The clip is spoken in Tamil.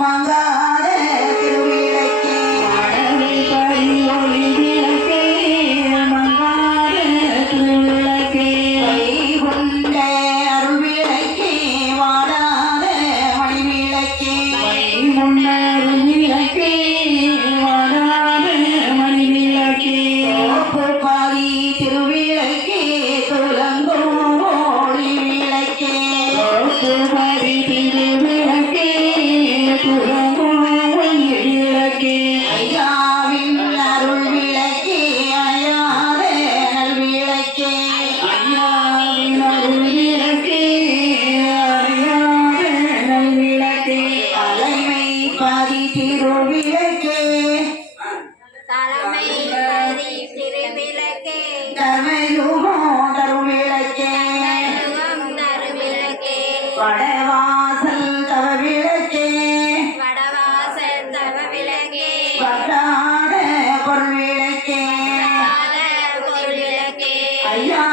மங்காத திருவிளக்கே மடவை பறி ஒளி விளக்கே மங்காத திருவிளக்கே வைகுண்ட அருள் விளக்கே வாடாத மணி விளக்கே முன்னர் விளக்கே வாடாத மணி விளக்கே பாதி திருவிளக்கே துலங்கும் ஒளி விளக்கே பறி திருவிளக்கே துலங்கும் ஒளி விளக்கே ஐயாவின் அருள் விளக்கே அணையாத நல் விளக்கே ஐயாவின் அருள் விளக்கே அறியாத நல் விளக்கே தலைமை பாதி திருவிளக்கே தலைமை பதி திருவிளக்கே கர்மயுகம் தருவிளக்கே கருவம் தருவிளக்கே வடவாசல் தவ விளக்கே வடவாசல் தவ விளக்கே பட்டாட பொருள் விளக்கே பாத பொருள் விளக்கே ஐயா